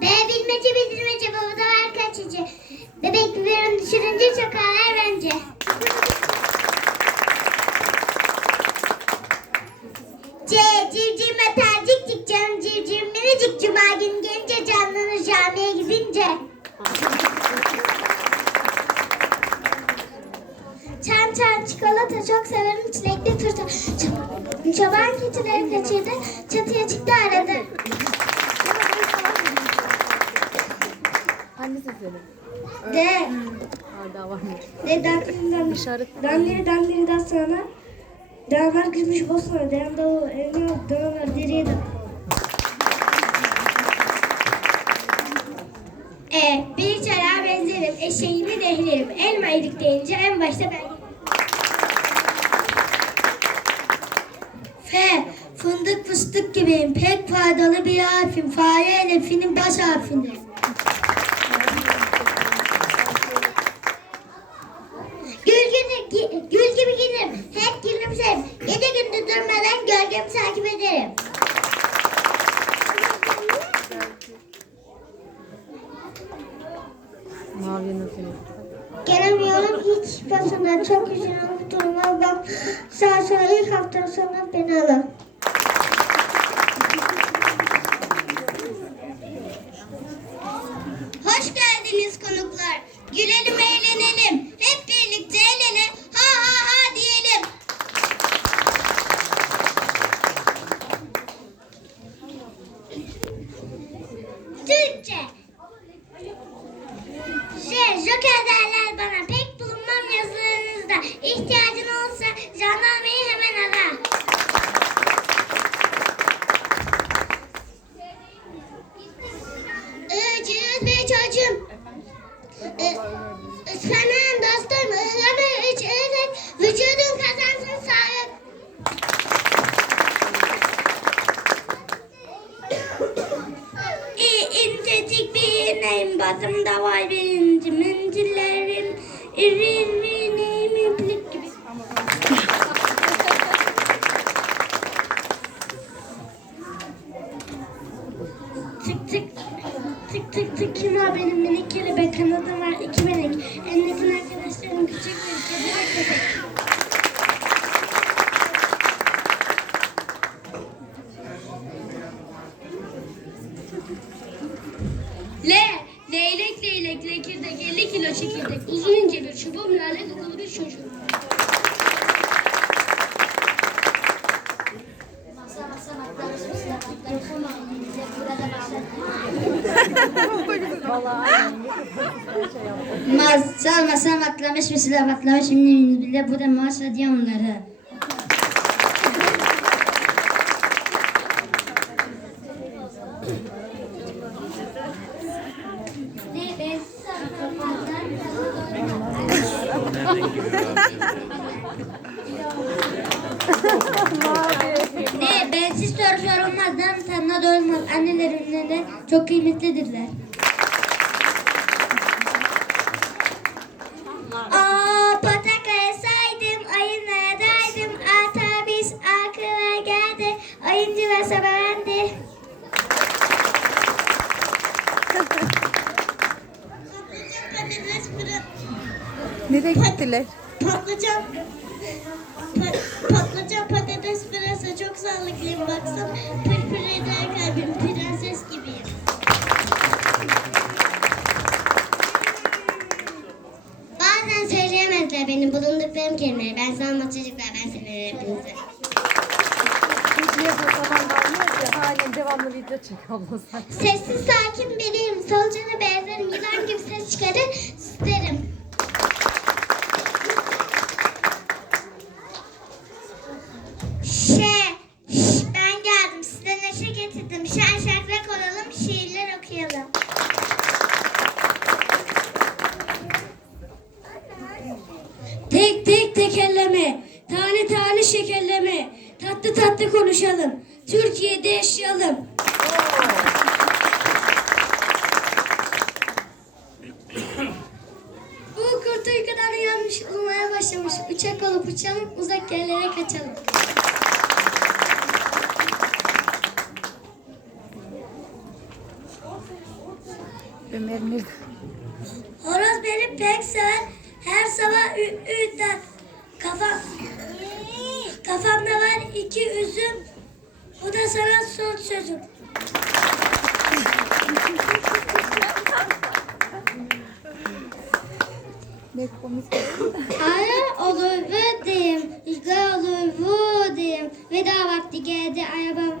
B. Bilmece bildirmece babada var kaçıcı. Bebek biberon düşürünce çok ağlar bence. C. Civciv metalcik cik cam civciv minicik cuma gün gelince canlanır camiye gidince. Çan çan çikolata çok severim çilekli turta. Çoban keçileri kaçırdı çatıya çıktı aradı. Senin? D. Aa, daha var mı? D. Dandiri İşaret. dandiri dandiri da sana. Dağlar kızmış bosna. Dağın dağı evine dağlar deriye de. E. Bir çarağa benzerim. Eşeğini dehlerim. Elma yedik deyince en başta ben F. Fındık fıstık gibiyim. Pek faydalı bir harfim. Fare elefinin baş harfidir. Gölgemi takip ederim. Mavi nasıl? Gelemiyorum hiç başına çok üzülüyorum duruma bak. Sağ sonra ilk hafta sonu beni alın. Senin dostum ıhlamı üç ızık. Vücudun kazansın sağlık. İyi incetik bir iğneyim bazımda var birinci mendillerim iri iri neyim iplik gibi. Tık tık tık tık tık kim var benim minik kelebek kanadım küçük bir kedi ve köpek. L. Leylek leylek lekirdek 50 kilo çekirdek. Uzun ince bir çubuğum lale kokulu bir çocuk. Masal masal atlamış bir silah atlamış şimdi bile bu da masa diye onları. Ne ben Ne bensiz soru sorulmaz lan sana da olmaz annelerin önünde çok kıymetlidirler. Nereye gittiler? patlıcan pa- patlıcan patates pırasa çok sağlıklıyım baksana pırpır eder kalbim prenses gibiyim. Bazen söyleyemezler benim bulunduklarım kelimeleri. Ben sana ama çocuklar ben severim hepinizi. Hiç yazma zaman kalmıyor ki. Halen devamlı video çek abla sen. Sessiz sakin biriyim. Solucana benzerim. Yılan gibi ses çıkarır. Şekerleme, tatlı tatlı konuşalım, Türkiye'de yaşayalım. Bu kurt uykudan uyanmış, uyumaya başlamış. Uçak olup uçalım, uzak yerlere kaçalım. Ömer nerede? Horoz beni pek sever. Her sabah ü ü der. Kafam, kafamda var iki üzüm. Bu da sana son sözüm. Ne komik. Ara olur vıdıyım, rüzgar olur vurduyum. Veda vakti geldi arabam